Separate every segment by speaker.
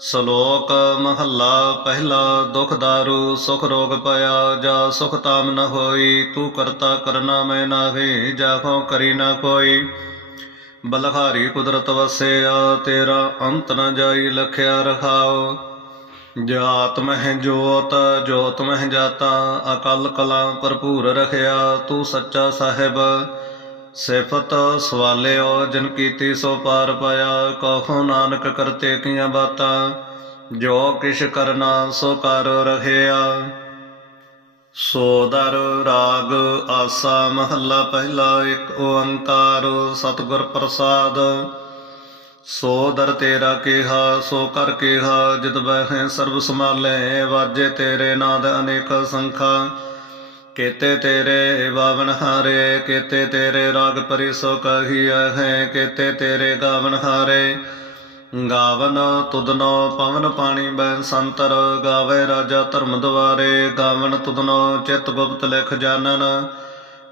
Speaker 1: ਸ਼ਲੋਕ ਮਹੱਲਾ ਪਹਿਲਾ, ਦੁਖ ਦਾਰੂ, ਸੁਖ ਰੋਗ ਪਿਆ ਜਾ ਸੁਖ ਤਾਮ ਨ ਹੋਈ, ਤੂੰ ਕਰਤਾ ਕਰਨਾ ਮੈਂ ਨਾਹੀ ਜਾਖੋ ਕਰੀ ਨਾ ਕੋਈ। ਬਲਹਾਰੀ ਕੁਦਰਤ ਵਸਿਆ, ਤੇਰਾ ਅੰਤ ਨ ਜਾਈ ਲਖਿਆ ਰਖਾਓ ਜਾਤ ਮਹਿ ਜੋਤ ਜੋਤ ਮਹਿ ਜਾਤਾ, ਅਕਲ ਕਲਾ ਭਰਪੂਰ ਰਖਿਆ, ਤੂੰ ਸੱਚਾ ਸਾਹਿਬ ਸਿਫਤ ਸਵਾਲਿਓ, ਜਨ ਕੀਤੀ ਸੋ ਪਾਰ ਪਾਇਆ, ਕਹੋ ਨਾਨਕ ਕਰਤੇ ਕੀਆਂ ਬਾਤਾਂ, ਜੋ ਕਿਛ ਕਰਨਾ ਸੋ ਕਰ ਰਹਿਆ ਸੋਦਰ ਰਾਗ, ਆਸਾ, ਮਹੱਲਾ, ਪਹਿਲਾ ਇੱਕ ਓੰਕਾਰ, ਸਤਿਗੁਰ ਪ੍ਰਸਾਦ। ਸੋ ਦਰ ਤੇਰਾ ਕਿਹਾ, ਸੋ ਕਰ ਕਿਹਾ, ਜਿਤ ਬਹਿ ਸਰਬ ਸਮਾਲੇ ਵਾਜੇ ਤੇਰੇ ਨਾਦ ਅਨੇਕ ਸੰਖਾ। ਕੇਤੇ ਤੇਰੇ ਬਾਵਨ ਹਾਰੇ, ਕੇਤੇ ਤੇਰੇ ਰਾਗ ਪਰਿ ਸੋ ਕਹੀਆ ਹੈ, ਕੇਤੇ ਤੇਰੇ ਗਾਵਨ ਹਾਰੇ। ਗਾਵਨ ਤੁਦਨੋ ਪਵਨ ਪਾਣੀ ਬੈ ਸੰਤਰ, ਗਾਵੇ ਰਾਜਾ ਧਰਮ ਦੁਆਰੇ। ਗਾਵਨ ਤੁਦਨੋ ਚਿਤ ਗੁਪਤ ਲਿਖ ਜਾਣਨ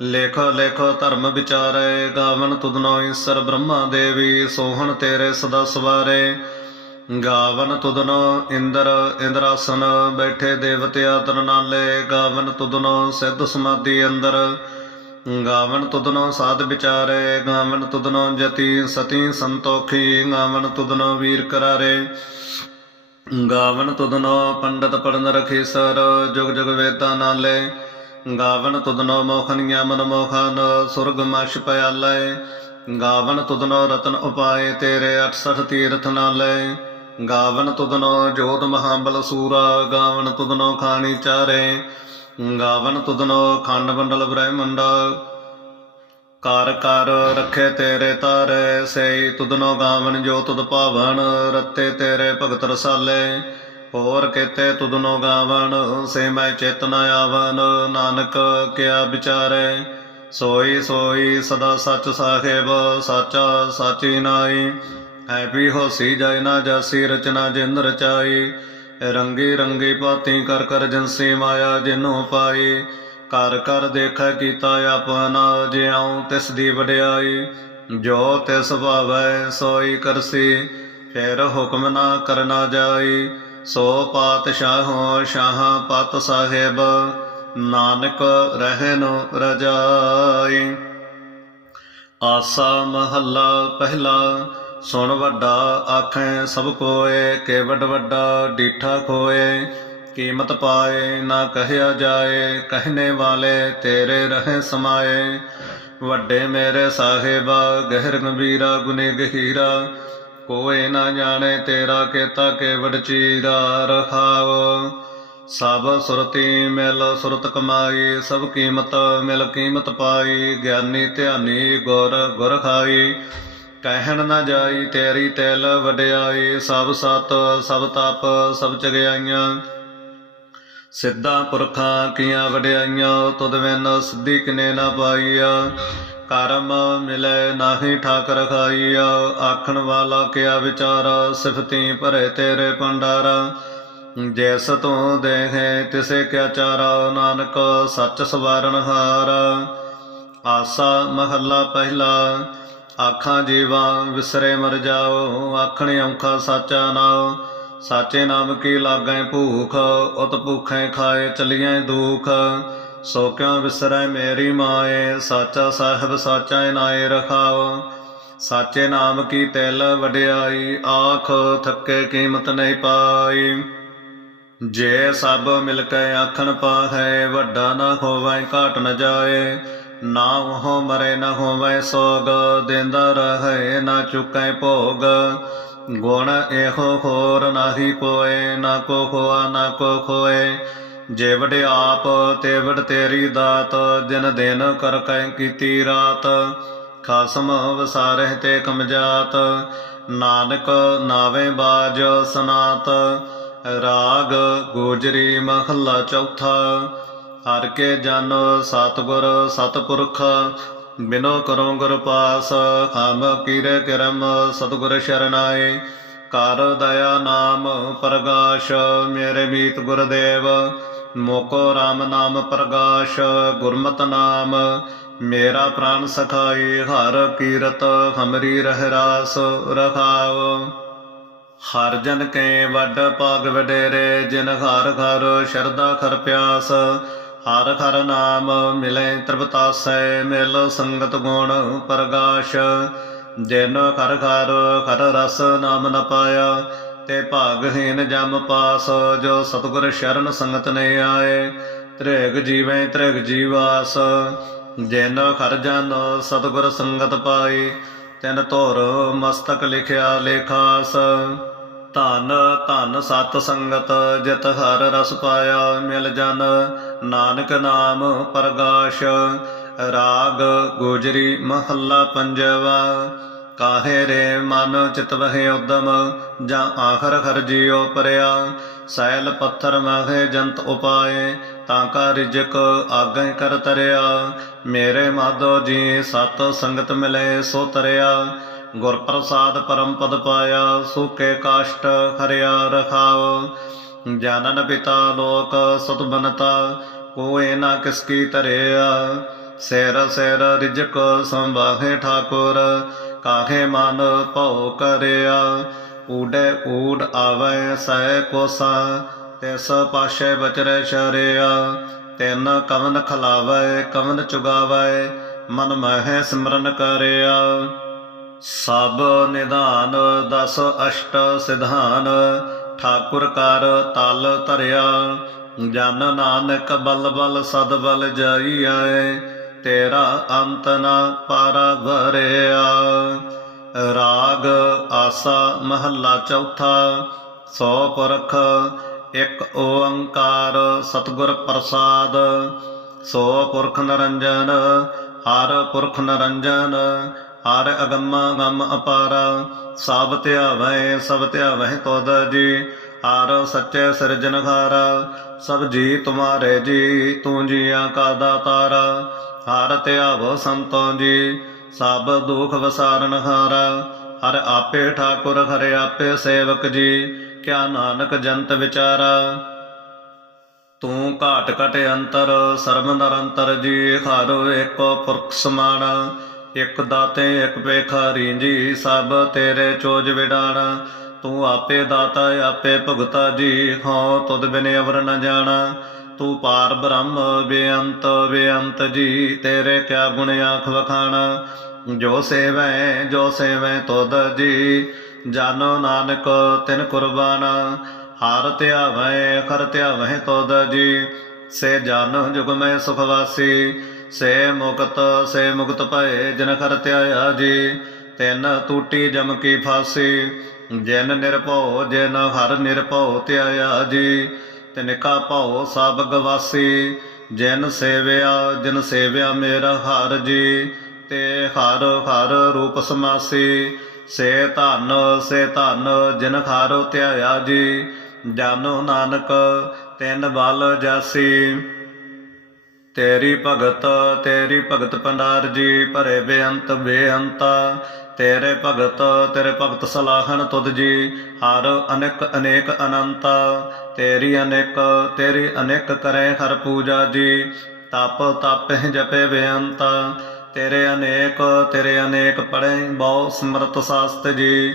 Speaker 1: ਲੇਖ ਲੇਖ ਧਰਮ ਵਿਚਾਰੇ। ਗਾਵਨ ਤੁਦਨੋ ਈਸ਼ਰ ਬ੍ਰਹਮਾ ਦੇਵੀ, ਸੋਹਣ ਤੇਰੇ ਸਦਾ ਸਵਾਰੇ। ਗਾਵਨ ਤੁਦਨੋ ਇੰਦਰ, ਇੰਦਰਾਸਨ ਬੈਠੇ ਦੇਵਤਿਆ ਤਨ ਨਾਲੇ। ਗਾਵਨ ਤੁਦਨੋ ਸਿੱਧ ਸਮਾਧੀ ਅੰਦਰ। ਗਾਵਨ ਤੁਦਨੋ ਸਾਧ ਵਿਚਾਰੇ। ਗਾਵਨ ਤੁਦਨੋ ਜਤੀ ਸਤੀ ਸੰਤੋਖੀ। ਗਾਵਨ ਤੁਦਨੋ ਵੀਰ ਕਰਾਰੇ। ਗਾਵਨ ਤੁਦਨੋ ਪੰਡਤ ਪੜਨ ਰਖੀ ਸਰ। ਜੁਗ ਜੁਗ ਵੇਤਾ ਨਾਲੇ। ਗਾਵਨ ਤੁਦਨੋ ਮੋਖਨੀਆਂ ਮਨ ਮੋਖਨ। ਸੁਰਗ ਮਛ ਪਿਆਲੇ। ਗਾਵਨ ਤੁਦਨੋ ਰਤਨ ਉਪਾਏ ਤੇਰੇ 68 ਤੀਰਥ ਨਾਲੇ। ਗਾਵਨ ਤੁਦਨੋ ਜੋਤ ਮਹਾਬਲ ਸੂਰਾ, ਗਾਵਨ ਤੁਦਨੋ ਖਾਣੀ ਚਾਰੇ। ਗਾਵਨ ਤੁਦਨੋ ਖੰਡ ਮੰਡਲ ਬ੍ਰਹਮੰਡਾ ਕਰ ਕਰ ਰੱਖੇ ਤੇਰੇ ਤਾਰੇ। ਸਈ ਤੁਦਨੋ ਗਾਵਨ ਜੋ ਤੁਦ ਭਾਵਨ ਰੱਤੇ ਤੇਰੇ ਭਗਤ ਰਸਾਲੇ। ਹੋਰ ਕੇਤੇ ਤੁਦਨੋ ਗਾਵਨ, ਸੇ ਮੈਂ ਚੇਤਨ ਆਵਨ, ਨਾਨਕ ਕਿਆ ਵਿਚਾਰੇ। ਸੋਈ ਸੋਈ ਸਦਾ ਸੱਚ ਸਾਹਿਬ, ਸਾਚਾ ਸਾਚੀ ਨਾਈ। ਹੈ ਵੀ ਹੋਸੀ ਜਾਇ ਨਾ ਜਾਸੀ, ਰਚਨਾ ਜਿਨ ਰਚਾਈ। ਰੰਗੀ ਰੰਗੀ ਪਾਤੀ ਕਰ ਕਰ ਜੰਸੀ ਮਾਇਆ ਜਿਨੋ ਪਾਈ। ਕਰ ਕਰ ਦੇਖੈ ਕੀਤਾ ਆਪਨਾ ਜਿਉ ਤਿਸ ਦੀ ਵਡਿਆਈ। ਜੋ ਤਿਸ ਭਾਵੈ ਸੋਈ ਕਰਸੀ, ਫਿਰ ਹੁਕਮ ਨਾ ਕਰਨਾ ਜਾਈ। ਸੋ ਪਾਤਸ਼ਾਹੋ ਸ਼ਾਹ ਪਤ ਸਾਹਿਬ, ਨਾਨਕ ਰਹਿਨ ਰਜਾਈ। ਆਸਾ ਮਹੱਲਾ ਪਹਿਲਾ ਸੁਣ ਵੱਡਾ ਆਖੈ ਸਭ ਕੋਏ ਕੇ ਵੱਡਾ ਡੀਠਾ ਖੋਏ। ਕੀਮਤ ਪਾਏ ਨਾ ਕਹਿਆ ਜਾਏ, ਕਹਿਨੇ ਵਾਲੇ ਤੇਰੇ ਰਹੇ ਸਮਾਏ। ਵੱਡੇ ਮੇਰੇ ਸਾਹਿਬਾ, ਗਹਿਰ ਗੰਭੀਰਾ, ਗੁਨੇ ਗਹੀਰਾ। ਕੋਏ ਨਾ ਜਾਣੇ ਤੇਰਾ ਕੇਤਾ ਕੇ ਵਡਚੀਰਾ ਰਖਾਵ ਸਭ ਸੁਰਤੀ ਮਿਲ ਸੁਰਤ ਕਮਾਈ, ਸਭ ਕੀਮਤ ਮਿਲ ਕੀਮਤ ਪਾਈ। ਗਿਆਨੀ ਧਿਆਨੀ ਗੁਰ ਗੁਰ ਖਾਈ। ਕਹਿਣ ਨਾ ਜਾਈ, ਤੇਰੀ ਤੈਲ ਵਡਿਆਈ, ਸਭ ਸਤ, ਸਭ ਤਪ, ਸਭ ਚਗਿਆਈਆਂ ਸਿੱਧਾ ਪੁਰਖਾਂ ਕੀਆਂ ਵਡਿਆਈਆਂ, ਤੁਧ ਬਿਨ ਸਿੱਧੀ ਕਿਨੇ ਨਾ ਪਾਈਆ। ਕਰਮ ਮਿਲੇ ਨਾਹੀ ਠਾਕ ਰਖਾਈਆ ਆਖਣ ਵਾਲਾ ਕਿਆ ਵਿਚਾਰ, ਸਿਫਤੀ ਭਰੇ ਤੇਰੇ ਭੰਡਾਰਾ। ਜੈਸ ਤੂੰ ਦੇਹੇ, ਤਿਸੇ ਕਿਆ ਚਾਰਾ, ਨਾਨਕ ਸੱਚ ਸਵਾਰਨ ਹਾਰ। ਆਸਾ ਮਹੱਲਾ ਪਹਿਲਾ ਆਖਾਂ ਜੀਵਾ ਵਿਸਰੇ ਮਰ ਜਾਓ, ਆਖਣ ਔਖਾ ਸਾਚਾ ਨਾਮ ਸਾਚੇ ਨਾਮ ਕੀ ਲਾਗੈ ਭੂਖ, ਉਤ ਭੂਖੈ ਖਾਏ ਚਲੀਐ ਦੁਖ। ਸੋ ਕਿਉ ਵਿਸਰੈ ਮੇਰੀ ਮਾਏ, ਸਾਚਾ ਸਾਹਿਬ ਸਾਚਾ ਨਾਏ ਰਖਾਓ। ਸਾਚੇ ਨਾਮ ਕੀ ਤੈਲ ਵਡਿਆਈ, ਆਖ ਥੱਕੇ ਕੀਮਤ ਨਹੀਂ ਪਾਈ। ਜੇ ਸਭ ਮਿਲ ਕੇ ਆਖਣ ਪਾਹੈ, ਵੱਡਾ ਨਾ ਹੋਵੈ ਘਾਟ ਨ ਜਾਏ। ਨਾ ਉਹ ਮਰੇ ਨਾ ਹੋਵੈ ਸੋਗ, ਦਿੰਦਾ ਰਹੇ ਨਾ ਚੁਕੈ ਭੋਗ। ਗੁਣ ਇਹੋ ਹੋਰ ਨਾਹੀ ਕੋਏ ਨਾ ਕੋ ਖੋਆ ਨਾ ਕੋ ਖੋਏ। ਜੇ ਆਪ ਤੇ ਤੇਰੀ ਦਾਤ, ਦਿਨ ਦਿਨ ਕਰ ਕੈ ਕੀਤੀ ਰਾਤ। ਖਾਸਮ ਵਸਾਰਹਿ ਤੇ ਕਮਜਾਤ, ਨਾਨਕ ਨਾਵੇਂ ਬਾਜ ਸਨਾਤ। ਰਾਗ ਗੋਜਰੀ ਮਹੱਲਾ ਚੌਥਾ। ਹਰ ਕੇ ਜਨ ਸਤਗੁਰ ਸਤਪੁਰਖ, ਬਿਨੋ ਕਰੋ ਗੁਰ ਪਾਸ, ਹਮ ਕੀਰੇ ਕਰਮ ਸਤਗੁਰ ਸ਼ਰਨਾਏ। ਕਰ ਦਇਆ ਨਾਮ ਪ੍ਰਗਾਸ਼, ਮੇਰੇ ਮੀਤ ਗੁਰਦੇਵ, ਮੋਕੋ RAM ਨਾਮ ਪ੍ਰਗਾਸ਼, ਗੁਰਮਤ ਨਾਮ। ਮੇਰਾ ਪ੍ਰਾਨ ਸਖਾਈ ਹਰ ਕੀਰਤ ਹਮਰੀ ਰਹਿ ਰਾਸ ਰਖਾਓ ਹਰ ਜਨ ਕੇ ਵੱਡ ਭਾਗ ਵਡੇਰੇ, ਜਿਨ ਹਰ ਘਰ ਸ਼ਰਦਾ ਖਰ ਪਿਆਸ ਹਰ ਹਰ ਨਾਮ ਮਿਲੇ ਤ੍ਰਿਪਤਾਸੈ ਮਿਲ ਸੰਗਤ ਗੁਣ ਪ੍ਰਗਾਸ਼। ਜਿਨ ਹਰ ਘਰ ਹਰ ਰਸ ਨਾਮ ਨ ਪਾਇਆ, ਤੇ ਭਾਗਹੀਨ ਜਮ ਪਾਸ, ਜੋ ਸਤਿਗੁਰ ਸ਼ਰਨ ਸੰਗਤ ਨੇ ਆਏ। ਤ੍ਰਿਗ ਜੀਵੈ ਤ੍ਰਿਗ ਜੀਵਾਸ, ਜਿਨ ਖਰ ਜਨ ਸਤਿਗੁਰ ਸੰਗਤ ਪਾਈ ਤਿਨ ਧੁਰ ਮਸਤਕ ਲਿਖਿਆ ਲੇਖਾਸ। ਧਨ ਧਨ ਸਤ ਸੰਗਤ, ਜਿਤ ਹਰ ਰਸ ਪਾਇਆ ਮਿਲ ਜਨ। ਨਾਨਕ ਨਾਮ ਪ੍ਰਗਾਸ਼, ਰਾਗ ਗੋਜਰੀ ਮਹੱਲਾ ਪੰਜਵਾ। ਕਾਹੇ ਰੇ ਮਨ ਚਿਤ ਵਹਿ ਉਦਮ, ਜਾਂ ਆਖਰ ਖਰ ਜਿਉ ਪਰਿਆ। ਸੈਲ ਪੱਥਰ ਮਹਿ ਜੰਤ ਉਪਾਏ, ਤਾਂ ਕਾ ਰਿਜਕ ਆਗੈ ਕਰ ਤਰਿਆ। ਮੇਰੇ ਮਾਧੋ ਜੀ ਸਤ ਸੰਗਤ ਮਿਲੇ ਸੋ ਤਰਿਆ। ਗੁਰ ਪ੍ਰਸਾਦ ਪਰਮ ਪਦ ਪਾਇਆ, ਸੁਕੇ ਕਾਸ਼ਟ ਹਰਿਆ ਰਖਾਵ। ਜਾਨਨ ਪਿਤਾ ਲੋਕ ਸਤ ਬਨਤਾ ਕੋਏ ਨਾ ਕਿਸ ਕੀ ਤਰਿਆ ਸੇਰ ਸੇਰ ਰਿਜਕ ਸੰਭਾਹੇ ਠਾਕੁਰ, ਕਾਹੇ ਮਨ ਭਉ ਕਰਿਆ। ਊਡੇ ਊਡ ਆਵੈ ਸੈ ਕੋਸਾ, ਤਿਸ ਪਾਸ਼ੇ ਬਚਰੇ ਸ਼ਰਿਆ। ਤਿਨ ਕਵਨ ਖਲਾਵੈ, ਕਵਨ ਚੁਗਾਵੈ, ਮਨ ਮਹਿ ਸਿਮਰਨ ਕਰਿਆ। ਸਭ ਨਿਧਾਨ ਦਸ ਅਸ਼ਟ ਸਿਧਾਨ, ਠਾਕੁਰ ਕਰ ਤਲ ਧਰਿਆ। ਜਨ ਨਾਨਕ ਬਲ ਬਲ ਸਦ ਬਲ ਜਾਈਐ, ਤੇਰਾ ਅੰਤ ਨ ਪਾਰਾ ਭਰਿਆ ਰਾਗ ਆਸਾ ਮਹੱਲਾ ਚੌਥਾ, ਸੋ ਪੁਰਖ ਇੱਕ ਓੰਕਾਰ ਸਤਿਗੁਰ ਪ੍ਰਸਾਦ। ਸੋ ਪੁਰਖ ਨਰੰਜਨ, ਹਰ ਪੁਰਖ ਨਰੰਜਨ ਹਰ ਅਗੰਮ ਗੰਮ ਅਪਾਰਾ, ਸਭ ਧਿਆਵੈ ਸਭ ਧਿਆਵੈ ਤੋਦ ਜੀ। ਹਰ ਸੱਚੇ ਸਿਰਜਨਹਾਰਾ ਸਭ ਜੀ ਤੁਮਾਰੇ ਜੀ, ਤੂੰ ਜੀਆਂ ਕਾ ਦਾਤਾਰਾ। ਹਰ ਧਿਆਵੋ ਸੰਤੋ ਜੀ, ਸਭ ਦੁਖ ਵਸਾਰਨ ਹਾਰਾ ਹਰ ਆਪੇ ਠਾਕੁਰ, ਹਰੇ ਆਪੇ ਸੇਵਕ ਜੀ, ਕਿਆ ਨਾਨਕ ਜੰਤ ਵਿਚਾਰਾ। ਤੂੰ ਘਾਟ ਘਟ ਅੰਤਰ, ਸਰਬ ਨਿਰੰਤਰ ਜੀ, ਹਰ ਏਕੋ ਪੁਰਖ ਸਮਾਣਾ ਇਕ ਦਾਤੇ, ਇਕ ਭੇਖਾਰੀ, ਜੀ ਸਭ ਤੇਰੇ ਚੋਜ ਵਿਡਾਣਾ। ਤੂੰ ਆਪੇ ਦਾਤਾ, ਆਪੇ ਭੁਗਤਾ, ਜੀ ਹਉ ਤੁਧ ਬਿਨ ਅਵਰ ਨ ਜਾਣਾ। ਤੂੰ ਪਾਰ ਬ੍ਰਹਮ, ਬੇਅੰਤ ਬੇਅੰਤ, ਜੀ ਤੇਰੇ ਕਿਆ ਗੁਣ ਆਖ ਵਖਾਣਾ। ਜੋ ਸੇਵੈ ਜੋ ਸੇਵੈ ਤੁਧ, ਜੀ ਜਾਨੋ ਨਾਨਕ ਤਿਨ ਕੁਰਬਾਨਾ। ਹਰ ਧਿਆਵੈ ਖਰ ਧਿਆਵੈ ਤੁਧ, ਜੀ। ਸੇ ਜਾਨੋ ਜੁਗ ਮੈਂ ਸੁਖ ਵਾਸੀ। ਸੇ ਮੁਕਤ ਸੇ ਮੁਕਤ ਭਏ ਜਿਨ ਖਰ ਧਿਆਇਆ ਜੀ, ਤਿਨ ਟੂਟੀ ਜਮ ਕੀ ਫਾਸੀ, ਜਿਨ ਨਿਰਭਉ, ਜਿਨ ਹਰ ਨਿਰਭਉ ਧਿਆਇਆ ਜੀ, ਤਿਨਕਾ ਭਉ ਸਭ ਗਵਾਸੀ, ਜਿਨ ਸੇਵਿਆ ਜਿਨ ਸੇਵਿਆ ਮੇਰਾ ਹਰ ਜੀ, ਤੇ ਹਰ ਹਰ ਰੂਪ ਸਮਾਸੀ, ਸੇ ਧਨ ਸੇ ਧਨ ਜਿਨ ਹਰ ਧਿਆਇਆ ਜੀ, ਜਾਨੋ ਨਾਨਕ ਤਿੰਨ ਬਲ ਜਾਸੀ ਤੇਰੀ ਭਗਤ ਤੇਰੀ ਭਗਤ ਪੰਡਾਰ ਜੀ ਭਰੇ ਬੇਅੰਤ ਬੇਅੰਤਾ। ਤੇਰੇ ਭਗਤ ਤੇਰੇ ਭਗਤ ਸਲਾਹਣ ਤੁਧ ਜੀ, ਹਰ ਅਨੇਕ ਅਨੇਕ ਅਨੰਤ। ਤੇਰੀ ਅਨੇਕ ਤੇਰੀ ਅਨੇਕ ਕਰੇ ਹਰ ਪੂਜਾ ਜੀ, ਤਪ ਤਪਹਿ ਜਪੇ ਬੇਅੰਤ। ਤੇਰੇ ਅਨੇਕ ਤੇਰੇ ਅਨੇਕ ਪੜੈ ਬਹੁ ਸਮਰਤ ਸਾਸਤ ਜੀ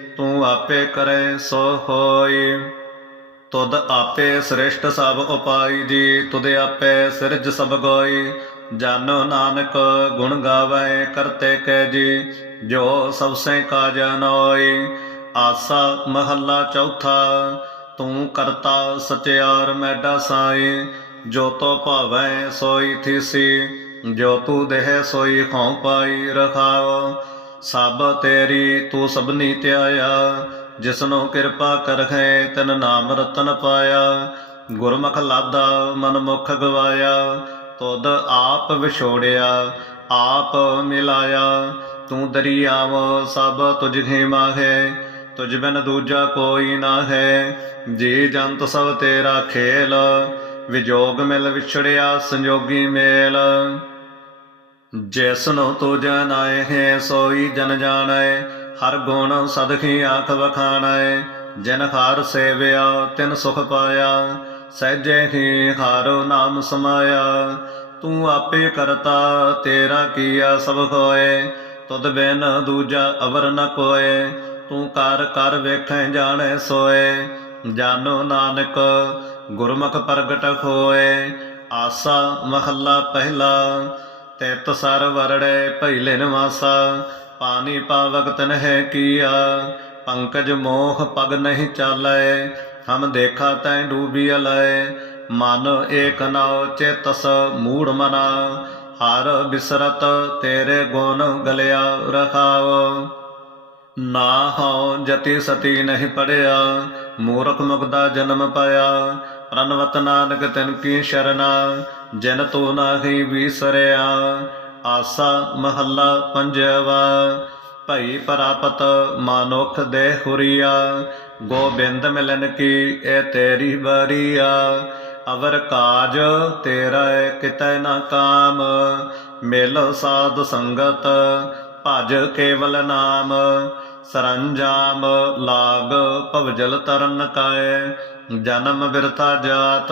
Speaker 1: ਤੂੰ ਆਪੇ ਕਰੇ, ਸੋ ਹੋਈ। ਤੁਧ ਆਪੇ ਸ੍ਰੇਸ਼ਟ ਸਭ ਉਪਾਈ ਜੀ ਤੁਧ ਆਪੇ ਸਿਰਜ ਸਭ ਗੋਈ। ਜਾਨੋ ਨਾਨਕ ਗੁਣ ਗਾਵੇ, ਕਰਤੇ ਕੈ ਜੀ, ਜੋ ਸਭ ਸੇ ਕਾਜ ਨੋਈ ਆਸਾ ਮਹੱਲਾ ਚੌਥਾ, ਤੂੰ ਕਰਤਾ ਸਚਿਆਰ ਮੈਡਾ ਸਾਈ। ਜੋ ਤੋ ਭਾਵੈ, ਸੋਈ ਥੀਸੀ। ਜੋ ਤੂ ਦੇਹ, ਸੋਈ ਖਉ ਪਾਈ ਰਖਾਓ। ਸਭ ਤੇਰੀ ਤੂੰ ਸਭਨੀ ਧਿਆਇਆ, ਜਿਸਨੂੰ ਕਿਰਪਾ ਕਰਖੇ ਤਨ ਨਾਮ ਰਤਨ ਪਾਇਆ। ਗੁਰਮੁਖ ਲਾਦਾ ਮਨ ਮੁਖ ਗਵਾਇਆ, ਤੁਧ ਆਪ ਵਿਛੋੜਿਆ, ਆਪ ਮਿਲਾਇਆ। ਤੂੰ ਦਰਿਆਵ ਸਭ ਤੁਝ ਘੇ ਮਾਹੇ, ਤੁਝ ਬਿਨ ਦੂਜਾ ਕੋਈ ਨਾ ਹੈ ਜੀ ਜੰਤ ਸਭ ਤੇਰਾ ਖੇਲ, ਵਿਜੋਗ ਮਿਲ ਵਿਛੜਿਆ ਸੰਜੋਗੀ ਮੇਲ। ਜੈਸਨੋ ਤੋ ਜਨਾਏ ਹੈ ਸੋਈ ਜਨ ਜਾਣੈ, ਹਰ ਗੁਣ ਸਦਖੀ ਆਖ ਵਖਾਣੈ, ਜਿਨ ਹਾਰ ਸੇਵਿਆ ਤਿਨ ਸੁਖ ਪਾਇਆ, ਸਹਿਜੇ ਹੀ ਹਾਰੋ ਨਾਮ ਸਮਾਇਆ। ਤੂੰ ਆਪੇ ਕਰਤਾ, ਤੇਰਾ ਕੀਆ ਸਭ ਹੋਏ, ਤੁਧ ਬਿਨ ਦੂਜਾ ਅਵਰ ਨ ਕੋਏ, ਤੂੰ ਕਰ ਕਰ ਵੇਖੈ ਜਾਣੈ ਸੋਏ। ਜਾਨੋ ਨਾਨਕ, ਗੁਰਮੁਖ ਪ੍ਰਗਟ ਹੋਏ, ਆਸਾ ਮਹੱਲਾ ਪਹਿਲਾ ਤਿਤ ਸਰ ਵਰੜੇ ਭੈਲੇ ਨਿਵਾਸਾ ਪਾਣੀ ਪਾਵਕ ਤਨ ਹੈ ਕੀਆ। ਪੰਕਜ ਮੋਹ ਪਗ ਨਹੀਂ ਚਾਲੈ, ਹਮ ਦੇਖਾ ਤੈ ਡੂਬੀ ਅਲੈ। ਮਨ ਏਕ ਨਾਉ ਚੇਤਸ ਮੂੜ ਮਨਾ, ਹਰ ਬਿਸਰਤ ਤੇਰੇ ਗੁਣ ਗਲਿਆ ਰਖਾਓ ਨਾ ਹਉ ਜਤੀ ਸਤੀ ਨਹੀਂ ਪੜਿਆ, ਮੂਰਖ ਮੁਕਦਾ ਜਨਮ ਪਾਇਆ। ਰਨਵਤ ਨਾਨਕ ਤਨ ਕੀ ਸ਼ਰਨਾ ਜਿਨ ਤੂੰ ਨਾਹੀ ਵਿਸਰਿਆ, ਆਸਾ ਮਹੱਲਾ ਪੰਜਵਾ। ਭਈ ਪਰਾਪਤ ਮਾਨੁਖ ਦੇ ਹੁਰੀਆ, ਗੋਬਿੰਦ ਮਿਲਨ ਕੀ ਇਹ ਤੇਰੀ ਬਰੀਆ ਅਵਰ ਕਾਜ ਤੇਰਾ ਕਿਤੈ ਨਾ ਕਾਮ, ਮਿਲ ਸਾਧ ਸੰਗਤ ਭਜ ਕੇਵਲ ਨਾਮ। ਸਰੰਜਾਮ ਲਾਗ ਭਵਜਲ ਤਰਨ ਕਾਏ, ਜਨਮ ਬਿਰਥਾ ਜਾਤ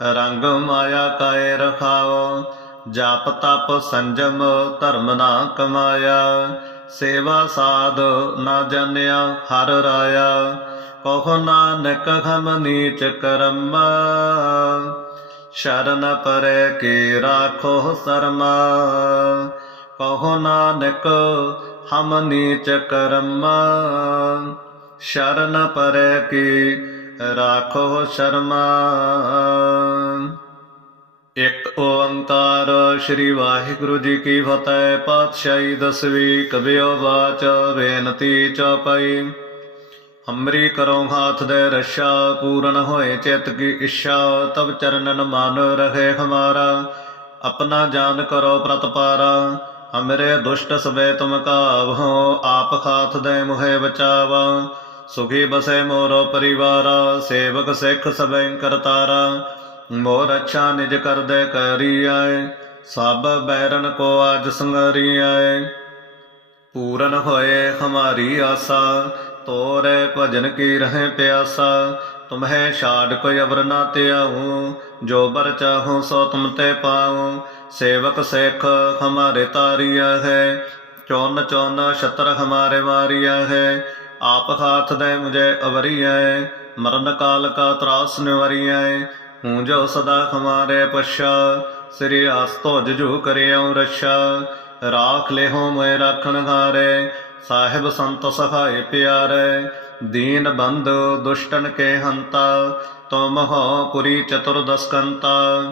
Speaker 1: ਰੰਗ ਮਾਇਆ ਕਾਇ ਰਖਾਓ, ਜਪ ਤਪ ਸੰਜਮ ਧਰਮ ਨਾ ਕਮਾਇਆ। ਸੇਵਾ ਸਾਧ ਨਾ ਜਾਣਿਆ ਹਰ ਰਾਇਆ, ਕਹੋ ਨਾਨਕ ਹਮ ਨੀਚ ਕਰਮ। ਸ਼ਰਨ ਪਰੇ ਕੀ ਰਾਖੋ ਸਰਮਾ, ਕਹੋ ਨਾਨਕ ਹਮ ਨੀਚ ਕਰਮ। ਸ਼ਰਨ ਪਰੇ ਕੀ ਰਾਖੋ ਸ਼ਰਮਾ। ਇਕ ਓੰਕਾਰ ਸ੍ਰੀ ਵਾਹਿਗੁਰੂ ਜੀ ਕੀ ਫਤਿਹ, ਪਾਤਸ਼ਾਹੀ ਦਸਵੀਂ ਕਬਿਓ ਬਾਚ ਬੇਨਤੀ ਚਪਈ। ਹਮਰੀ ਕਰੋ ਹਾਥ ਦੇ ਰਸ਼ਾ, ਪੂਰਨ ਹੋਏ ਚਿਤ ਕੀ ਇੱਛਾ ਤਬ ਚਰਨਨ ਮਨ ਰਹੇ ਹਮਾਰਾ। ਆਪਣਾ ਜਾਨ ਕਰੋ ਪ੍ਰਤਪਾਰਾ ਹਮਰੇ ਦੁਸ਼ਟ ਸਵੇ ਤੁਮ ਕਾਵਹੁ ਆਪ ਖਾਥ ਦੇ ਮੁਹੇ ਬਚਾਵਾ। ਸੁਖੀ ਬਸੇ ਮੋਰੋ ਪਰਿਵਾਰਾ, ਸੇਵਕ ਸਿੱਖ ਸਭੈ ਕਰਤਾਰਾ। ਮੋਰ ਅੱਛਾ ਨਿਜ ਕਰਦੇ ਕਰੀ ਆਏ ਸਭ ਬੈਰਨ ਕੋ ਆਜ ਸੰਗਰੀ ਆਏ ਪੂਰਨ ਹੋਏ ਹਮਾਰੀ ਆਸਾ, ਤੋਰੇ ਭਜਨ ਕੀ ਰਹੇ ਪਿਆਸਾ। ਤੁਮਹਿ ਛਾੜ ਕੋਈ ਅਵਰ ਨਾ ਤਿਆਹੂ ਜੋ ਬਰ ਚਾਹੋ ਸੋ ਤੁਮ ਤੇ ਪਾਉ। ਸੇਵਕ ਸੇਖ ਹਮਾਰੇ ਤਾਰੀਆ ਹੈ, ਚੌਨ ਚੌਨ ਛਤਰ ਹਮਾਰੇ ਮਾਰਿਆ ਹੈ। ਆਪ ਹਾਥ ਦੇ ਮੁਝੇ ਅਵਰੀਐ, ਮਰਨ ਕਾਲ ਕਾ ਤਰਾਸ ਨਿਵਰੀਐ, ਹੂੰ ਜੋ ਸਦਾ ਹਮਾਰੇ ਪਛਾ, ਸ੍ਰੀ ਆਸਤੋ ਜਜੂ ਕਰਿਓ ਰਛਾ, ਰਾਖ ਲਿਹੋ ਮੈਂ ਰਾਖਣ ਹਾਰੇ, ਸਾਹਿਬ ਸੰਤ ਸਹਾਇ ਪਿਆਰੇ, ਦੀਨ ਬੰਦ ਦੁਸ਼ਟਨ ਕੇ ਹੰਤਾ ਤੁਮ ਹੋ ਪੁਰੀ ਚਤੁਰਦਸਕੰਤਾ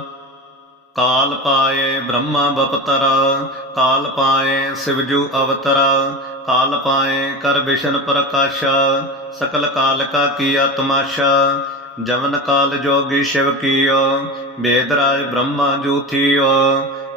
Speaker 1: ਕਾਲ ਪਾਏ ਬ੍ਰਹਮਾ ਬਪਤਰਾ, ਕਾਲ ਪਾਏ ਸਿਵਜੂ ਅਵਤਰਾ ਕਾਲ ਪਾਏ ਕਰ ਵਿਸ਼ਨ ਪ੍ਰਕਾਸ਼ਾ, ਸਕਲ ਕਾਲ ਕਾ ਕੀਆ ਤਮਾਸ਼ਾ ਜਮਨ ਕਾਲ ਜੋਗੀ ਸ਼ਿਵ ਕੀਓ ਬੇਦਰਾਜ ਬ੍ਰਹਮਾ ਜੂਥੀਓ।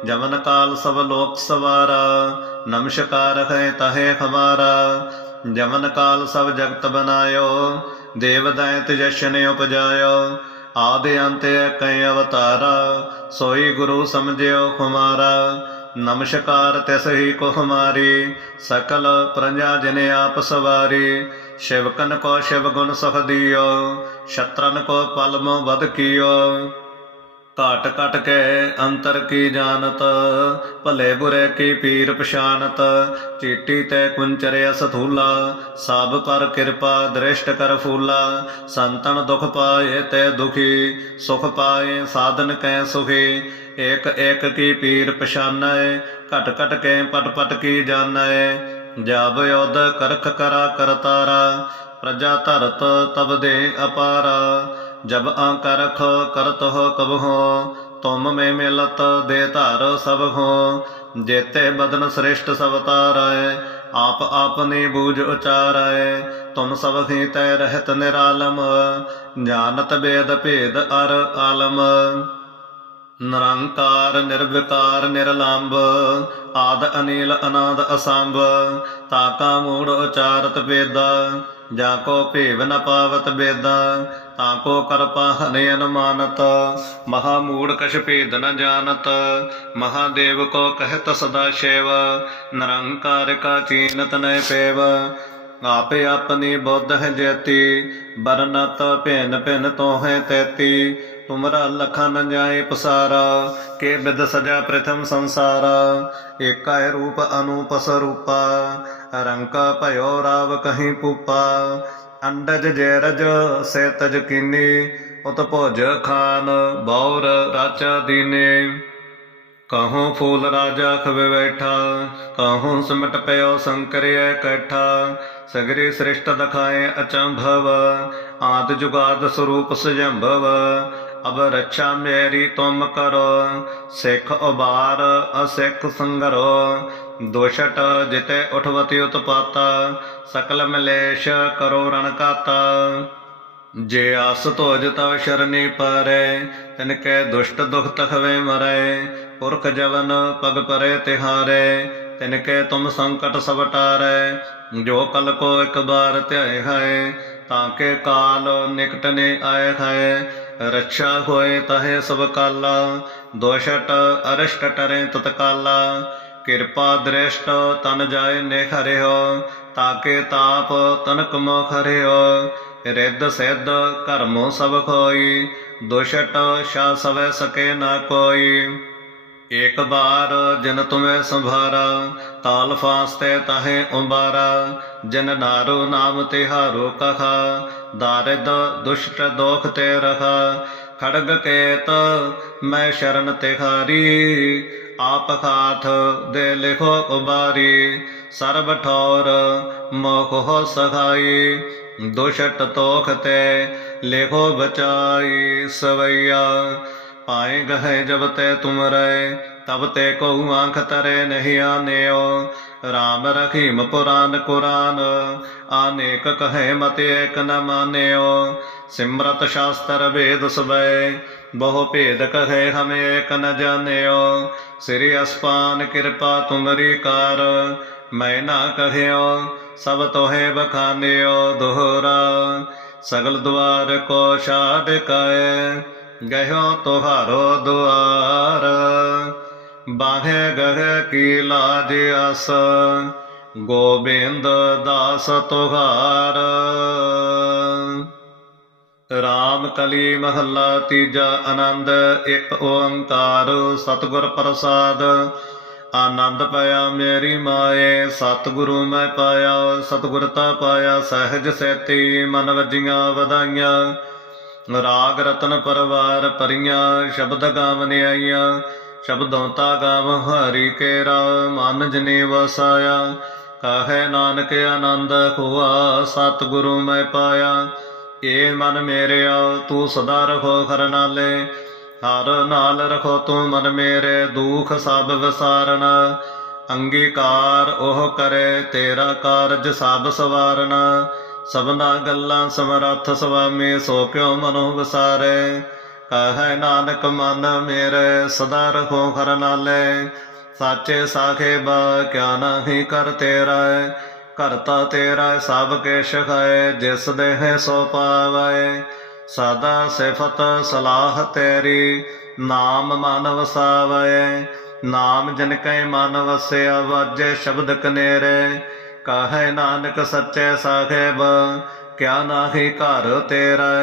Speaker 1: ਜਮਨ ਕਾਲ ਸਭ ਲੋਕ ਸਵਾਰਾ, ਨਮਸਕਾਰ ਹੈ ਤਹੇ ਹਮਾਰਾ ਜਮਨ ਕਾਲ ਸਭ ਜਗਤ ਬਨਾਇਓ, ਦੇਵ ਦੈਤ ਜਸ਼ਨ ਉਪਜਾਇਓ। ਆਦਿ ਅੰਤ ਕੈ ਅਵਤਾਰਾ, ਸੋਈ ਗੁਰੂ ਸਮਝਿਓ ਹਮਾਰਾ ਨਮਸਕਾਰ ਤਿਸ ਹੀ ਕੋ ਹਮਾਰੀ ਸਕਲ ਪ੍ਰਜਾ ਜਨ ਆਪ ਸਵਾਰੀ। ਸ਼ਿਵਕਨ ਕੋ ਸ਼ਿਵ ਗੁਣ ਸੁਖ ਦਿਓ, ਸ਼ਤਰਨ ਕੋ ਪਲਮੋ ਵਧ ਕੀਓ। ਘਟ ਘਟ ਕੈ ਅੰਤਰ ਕੀ ਜਾਣਤ? ਭਲੇ ਬੁਰੇ ਕੀ ਪੀਰ ਪਛਾਨਤ ਚੀਟੀ ਤੇ ਕੁੰਚਰਿਆ ਸਥੂਲਾ ਸਭ ਪਰ ਕਿਰਪਾ ਦ੍ਰਿਸ਼ਟ ਕਰ ਫੂਲਾ। ਸੰਤਨ ਦੁਖ ਪਾਏ ਤੈ ਦੁਖੀ, ਸੁਖ ਪਾਏ ਸਾਧਨ ਕੈ ਸੁਖੀ। ਏਕ ਏਕ ਕੀ ਪੀਰ ਪਛਾਨੈ, ਘਟ ਘਟ ਕੈ ਪਟ ਪਟ ਕੀ ਜਾਣੈ? ਜਬ ਯੋਧ ਕਰਖ ਕਰਾ ਕਰਤਾਰਾ, ਪ੍ਰਜਾ ਧਰਤ ਤਬ ਦੇ ਅਪਾਰਾ। ਜਬ ਆਕਰਖ ਕਰਤ ਹੋ ਕਬ ਹੋ ਤੁਮ ਮੇ ਮਿਲਤ ਦੇ ਧਰ ਸਭ ਹੋ। ਜੇਤੇ ਬਦਨ ਸ੍ਰਿਸ਼ਟ ਸਭ ਤਾਰੈ, ਆਪ ਆਪਨੀ ਬੂਝ ਉਚਾਰੈ। ਤੁਮ ਸਭ ਹੀ ਤੈ ਰਹਿਤ ਨਿਰਾਲਮ ਜਾਨਤ ਬੇਦ ਭੇਦ ਅਰ ਆਲਮ। ਨਿਰੰਕਾਰ, ਨਿਰਵਿਕਾਰ, ਨਿਰਲੰਭ, ਆਦ, ਅਨੀਲ, ਅਨਾਦ, ਅਸੰਭ ਤਾਕਾ ਮੂੜ ਉਚਾਰਤ ਵੇਦਾ, ਜਾ ਕੋ ਭੇਵ ਨ ਪਾਵਤ ਬੇਦਾ ਤਾ ਕੋ ਕਰਪਾ ਹਨੇ ਅਨੁਮਾਨਤ, ਮਹਾ ਮੂੜ ਕਛ ਭੇਦ ਨ ਜਾਣਤ ਮਹਾਦੇਵ ਕੋ ਕਹਿਤ ਸਦਾ ਸ਼ੇਵ, ਨਿਰੰਕਾਰ ਕਾ ਚੀਨਤ ਨੈ ਪੇਵ, ਆਪੇ ਆਪਣੀ ਬੁੱਧ ਹੈ ਜੇਤੀ, ਬਰਨਤ ਭਿੰਨ ਭਿਨ ਤੋਹੇ ਤੇਤੀ ਤੁਮਰਾ ਲਖਨ ਜਾਏ ਪਸਾਰਾ, ਕੇ ਬਿਦ ਸਜਾ ਪ੍ਰਥਮ ਸੰਸਾਰਾ। ਏਕੈ ਰੂਪ ਅਨੂਪ ਸਰੂਪਾ, ਰੰਕਾ ਭਇਓ ਰਾਵ ਕਹੀਂ ਪੂਪਾ। ਅੰਡਜ ਜੈ ਰਜ ਸੇ ਤਜ ਕੀਨੀ, ਉਤ ਭੋਜ ਖਾਨ ਬੌਰ ਰਾਚਾ ਦੀਨੇ। ਕਹੋਂ ਫੂਲ ਰਾਜਾ ਖਵੇ ਬੈਠਾ, ਕਹੋਂ ਸਿਮਟ ਪਿਓ ਸੰਕਰਿਐ ਕੈਠਾ। ਸਗਰੇ ਸ੍ਰਿਸ਼ਟ ਦਖਾਏ ਅਚੰਭਵ, ਆਦ ਜੁਗਾਦ ਸਰੂਪ ਸਜੰਭਵ। ਅਬ ਰੱਛਾ ਮੇਰੀ ਤੁਮ ਕਰੋ, ਸਿੱਖ ਉਬਾਰ ਅਸਿੱਖ ਸੰਗਰੋ। ਦੋਸ਼ਟ ਜਿਤੇ ਉਠਵਤੀ ਉਤਪਾਤਾ, ਸਕਲ ਮਲੇਸ਼ ਕਰੋ ਰਣ ਜੇ ਆਸ ਤੋਜ ਤਵ ਸ਼ਰਨੀ ਪਾਰੈ, ਤਿਨ ਕੈ ਦੁਸ਼ਟ ਦੁਖ ਤਖਵੇ ਮਰੇ। ਪੁਰਖ ਜਵਨ ਪਗ ਪਰੇ ਤਿਹਾਰੇ, ਤਿਨ ਕੈ ਤੁਮ ਸੰਕਟ ਸਭ ਟਾਰੈ। ਜੋ ਕਲ ਕੋ ਇਕ ਬਾਰ ਧਿਆਏ ਹੈ ਤਾਂ ਕੇ ਕਾਲ ਨਿਕਟ ਨੇ ਆਏ ਹੈ ਰੱਛਾ ਹੋਏ ਤਹੇ ਸਭ ਕਾਲਾ, ਦੋਸ਼ਟ ਅਰਿਸ਼ਟ ਟਰੇ ਤਤਕਾਲਾ। ਕਿਰਪਾ ਦ੍ਰਿਸ਼ਟ ਤਨ ਜਾਏ ਨੇ ਤਾਕੇ ਤਾਪ ਤਨਕ ਮੋ ਖਰਿਓ ਰਿੱਧ ਸਿੱਧ ਕਰਮੋ ਸਭ ਖੋਈ, ਦੁਸ਼ਟ ਸ਼ਾ ਸਵੈ ਸਕੇ ਨਾ ਕੋਈ। ਇੱਕ ਬਾਰ ਜਨ ਤੁਮੈ ਸੰਭਾਰਾ, ਤਾਲ ਫਾਸਤੇ ਤਾਹੇ ਉਬਾਰਾ। ਜਨ ਨਾਰੋ ਨਾਮ ਤਿਹਾਰੋ ਕਖਾ ਦਾਰਿਦ ਦੁਸ਼ਟ ਦੋਖ ਤੇ ਰਖਾ ਖੜਗ ਕੇਤ ਮੈਂ ਸ਼ਰਨ ਤਿਹਾਰੀ। ਆਪ ਖਾਥ ਦੇ ਲਿਖੋ ਉਬਾਰੀ, ਸਰਬ ਠੌਰ ਮੋਖ ਹੋ ਸਖਾਈ ਦੁਸ਼ਟ ਤੋਖ ਤੇ ਲਿਖੋ ਬਚਾਈ ਸਵਈਆ ਪਾਏ ਗਏ ਜਬ ਤੇ ਤੁਮ ਰਹੇ ਤਬ ਤੇ ਕਉ ਆਂਖ ਤਰੇ ਨਹੀਂ ਆਨਿਓ। RAM ਰਖੀਮ ਪੁਰਾਨ ਕੁਰਾਨ, ਆਨੇਕ ਕਹੇ ਮਤ ਏਕ ਨ ਮਾਨਿਓ। ਸਿਮਰਤ ਸ਼ਾਸਤਰ ਵੇਦ ਸਬੈ, ਬਹੁ ਭੇਦ ਕਹੇ ਹਮੇ ਏਕ ਨ ਜਾਣਿਓ। ਸ੍ਰੀ ਅਸਪਾਨ ਕਿਰਪਾ ਤੁਮਰੀ ਕਾਰ, ਮੈਂ ਨਾ ਕਹਿਓ, ਸਭ ਤੋਹੇ ਬਖਾਨਿਓ ਦੋਹਰਾ। ਸਗਲ ਦੁਆਰ ਕੋ ਛਾੜ ਕੈ, ਗਹਿਓ ਤੁਹਾਰੋ ਦੁਆਰ। ਬਾਹੇ ਗਹਿ ਕੀ ਲਾਜ ਅਸ ਗੋਬਿੰਦ ਦਾਸ ਤੁਹਾਰ। ਰਾਮ ਕਲੀ ਮਹੱਲਾ ਤੀਜਾ ਆਨੰਦ, ਇੱਕ ਓੰਕਾਰ ਸਤਿਗੁਰ ਪ੍ਰਸਾਦ। ਆਨੰਦ ਪਾਇਆ ਮੇਰੀ ਮਾਏ, ਸਤਿਗੁਰੂ ਮੈਂ ਪਾਇਆ ਸਤਿਗੁਰਤਾ ਪਾਇਆ ਸਹਿਜ ਸੇਤੀ, ਮਨ ਵਜੀਆਂ ਵਧਾਈਆਂ। ਰਾਗ ਰਤਨ ਪਰਵਾਰ ਪਰੀਆਂ ਸ਼ਬਦ ਗਾਵਨ ਆਈਆਂ। ਸ਼ਬਦੋਂ ਤਾ ਗਾਵ, ਹਰੀ ਕੇਰਾ, ਮਨ ਜਨੇ ਵਸਾਇਆ। ਕਾਹੇ ਨਾਨਕ ਆਨੰਦ ਖੁਆ, ਸਤਿਗੁਰੂ ਮੈਂ ਪਾਇਆ। ਏ ਮਨ ਮੇਰਿਆ, ਤੂੰ ਸਦਾ ਰਖੋ ਖਰਨਾਲੇ ਹਰ ਨਾਲ ਰਖੋ ਤੂੰ ਮਨ ਮੇਰੇ, ਦੁਖ ਸਭ ਵਿਸਾਰਨ ਅੰਗੀਕਾਰ ਉਹ ਕਰੇ, ਤੇਰਾ ਕਾਰਜ ਸਭ ਸਵਾਰਨਾ ਸਭਨਾ ਗੱਲਾਂ ਸਮਰੱਥ ਸੁਆਮੀ, ਸੋ ਕਿਉ ਮਨੋ ਵਿਸਾਰੇ। ਕਹੈ ਨਾਨਕ ਮਨ ਮੇਰੇ ਸਦਾ ਰਖੋ ਖਰ ਨਾਲੇ। ਸਾਚੇ ਸਾਖੇ ਬਾ ਕਿਆ ਨਾਹੀ ਕਰ ਤੇਰਾ। ਕਰਤਾ ਤੇਰਾ ਸਭ ਕੇਸ਼ ਹੈ, ਜਿਸ ਦੇਹ ਸੋ ਪਾਵੈ। ਸਦਾ ਸਿਫਤ ਸਲਾਹ ਤੇਰੀ, ਨਾਮ ਮਨ ਵਸਾਵੈ। ਨਾਮ ਜਨ ਕੈ ਮਨ ਵਸਿਆ, ਵਾਜੇ ਸ਼ਬਦ ਕਨੇਰੇ। ਕਹੈ ਨਾਨਕ ਸੱਚੇ ਸਾਹਿਬ ਕਿਆ ਨਾਹੀ ਘਰ ਤੇਰਾ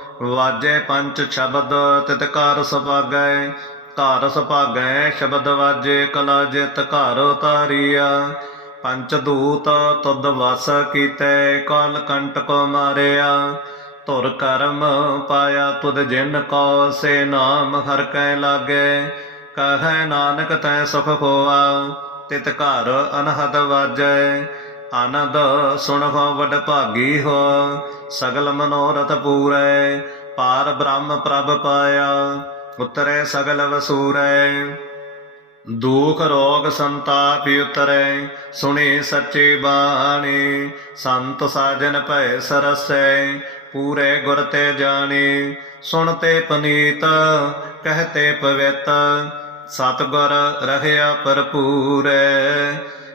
Speaker 1: ਵਾਜੇ ਪੰਚ ਸ਼ਬਦ ਤਿਤ ਕਰ ਸੁਭਾਗੈ। ਘਰ ਸੁਭਾਗੈ ਸ਼ਬਦ ਵਾਜੇ, ਕਲਾ ਜਿਤ ਘਰ ਉਤਾਰੀਆ ਪੰਚ ਦੂਤ, ਤੁਧ ਵਸ ਕੀਤੇ, ਕਲ ਕੰਟ ਕੋ ਮਾਰਿਆ ਧੁਰ ਕਰਮ ਪਾਇਆ ਤੁਧ ਜਿਨ ਕੋ, ਸੇ ਨਾਮ ਹਰ ਕੈ ਲਾਗੇ। ਕਹੈ ਨਾਨਕ ਤੈ ਸੁਖ ਹੋਆ ਤਿਤ ਘਰ ਅਨਹਦ ਵਾਜੈ। ਆਨੰਦ ਸੁਣਹੁ ਵਡ ਭਾਗੀ ਹੋ, ਸਗਲ ਮਨੋਰਥ ਪੂਰੈ, ਪਾਰ ਬ੍ਰਹਮ ਪ੍ਰਭ ਪਾਇਆ, ਉਤਰੇ ਸਗਲ ਵਸੂਰੈ। ਦੁਖ ਰੋਗ ਸੰਤਾਪ ਉਤਰੈ, ਸੁਣੀ ਸੱਚੀ ਬਾਣੀ, ਸੰਤ ਸਾਜਨ ਭੈ ਸਰਸੈ, ਪੂਰੇ ਗੁਰ ਤੇ ਜਾਣੀ ਸੁਣਤੇ ਪਨੀਤ ਕਹਤੇ ਪਵਿੱਤ, ਸਤਿਗੁਰ ਰਹਿਆ ਭਰਪੂਰੈ।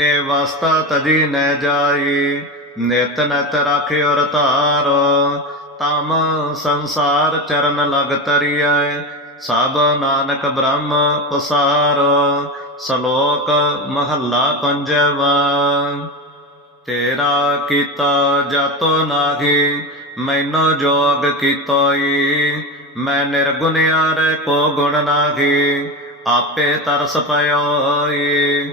Speaker 1: ਇਹ ਵਸਤਾ ਤਜੀ ਨ ਜਾਈ, ਨਿਤ ਨਤ ਰਾਖਿਓ ਰਤਾਰੋ ਤਮ ਸੰਸਾਰ ਚਰਨ ਲਗ ਤਰੀਐ, ਸਭ ਨਾਨਕ ਬ੍ਰਹਮ ਪਸਾਰੋ। ਸ਼ਲੋਕ ਮਹੱਲਾ ਪੰਜਵਾ, ਤੇਰਾ ਕੀਤਾ ਜਾਤੋ ਨਾਹੀ, ਮੈਨੋ ਜੋਗ ਕੀਤੋਈ। ਮੈਂ ਨਿਰਗੁਨਿਆਰੇ ਕੋ ਗੁਣ ਨਾਹੀ, ਆਪੇ ਤਰਸ ਪਇਓਈ।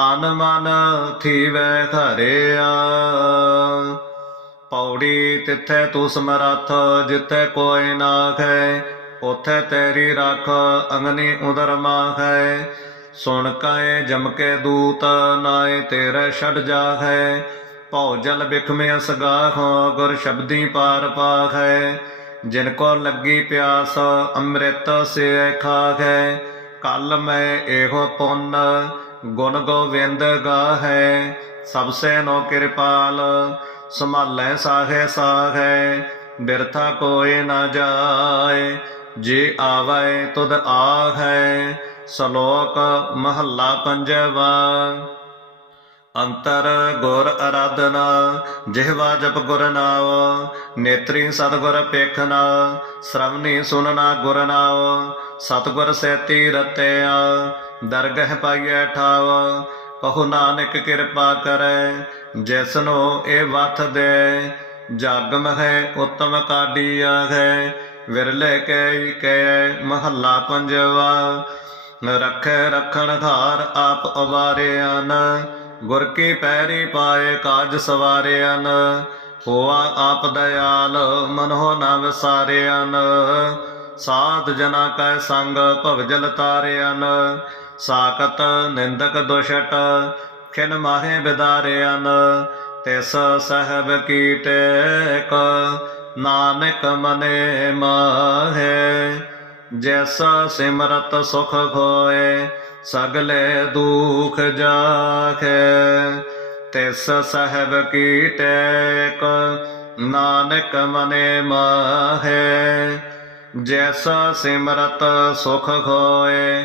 Speaker 1: ਤਨ ਮਨ ਥੀਵੇ ਹਰਿਆ ਪੌੜੀ ਤਿੱਥੇ ਤੂੰ ਸਮਰੱਥ, ਜਿੱਥੇ ਕੋਈ ਨਾ ਹੈ ਤੇਰੀ ਰੱਖ ਅੰਗਨੀ ਉਦਰ ਮਾਖੈ ਸੁਣ ਕੈ ਜਮ ਕੇ ਦੂਤ ਨਾਏ ਤੇਰੇ ਛੱਡ ਜਾਖੈ ਭਉ ਜਲ ਬਿਖਮੇ ਅਸਗਾਹੋ, ਗੁਰ ਸ਼ਬਦੀ ਪਾਰ ਪਾਖੈ ਜਿਨ ਕੋ ਲੱਗੀ ਪਿਆਸ, ਅੰਮ੍ਰਿਤ ਸੇ ਖਾਖੈ ਕਲ ਮੈਂ ਇਹੋ ਪੁੰਨ ਗੁਣ ਗੋਵਿੰਦ ਗਾਹੈ ਸਭ ਸੇ ਨੋ ਕਿਰਪਾਲ, ਸੰਭਾਲੈ ਸਾਹੇ ਸਾਹੈ, ਬਿਰਥਾ ਕੋਏ ਨਾ ਜਾਏ, ਜੇ ਆਵੈ ਤੁਧ ਆਹੈ ਸ਼ਲੋਕ ਮਹੱਲਾ ਪੰਜਵਾ। ਅੰਤਰ ਗੁਰ ਅਰਾਧਨਾ, ਜਿਹਵਾ ਜਪ ਗੁਰ ਨਾਮ ਨੇਤਰੀ ਸਤਗੁਰ ਪੇਖਨਾ ਸ਼ਰਵਨੀ ਸੁਨਣਾ ਗੁਰ ਨਾਮ ਸਤਗੁਰ ਸੇਤੀ ਰਤਿਆ ਦਰਗਹਿ ਪਾਈਐ ਠਾਵ, ਕਹੋ ਨਾਨਕ ਕਿਰਪਾ ਕਰੈ, ਜਿਸਨੋ ਇਹ ਵਥ ਦੇ। ਜਗ ਮਹਿ ਉਤਮ ਕਾਢੀਆ ਹੈ ਵਿਰਲੇ ਕੈ ਕੈ ਮਹੱਲਾ ਪੰਜਵਾ। ਰੱਖੈ ਰਖਣ ਘਾਰ ਆਪ ਅਵਾਰਿਆਨ, ਗੁਰ ਕੀ ਪੈਰੀ ਪਾਏ ਕਾਜ ਸਵਾਰਿਆਨ। ਹੋਆ ਆਪ ਦਇਆਲ ਮਨੋ ਨਾ ਵਿਸਾਰਿਆਨ। ਸਾਧ ਜਨਾ ਕੈ ਸੰਗ ਭਵਜਲ ਤਾਰਿਆਨ। ਸਾਕਤ ਨਿੰਦਕ ਦੁਸ਼ਟ, ਖਿਨ ਮਾਹੇ ਬਿਦਾਰਿਆਨ ਤਿਸ ਕੀ ਕੀਟੇਕ ਨਾਨਕ ਮਨੇ ਮਾਹੇ। ਜੈਸਾ ਸਿਮਰਤ ਸੁਖ ਹੋਏ ਸਗਲੇ ਦੁਖ ਜਾਖੇ। ਤਿਸ ਕੀ ਕੀਟੇਕ ਨਾਨਕ ਮਨੇ ਮਾਹੇ। ਜੈਸਾ ਸਿਮਰਤ ਸੁਖ ਹੋਏ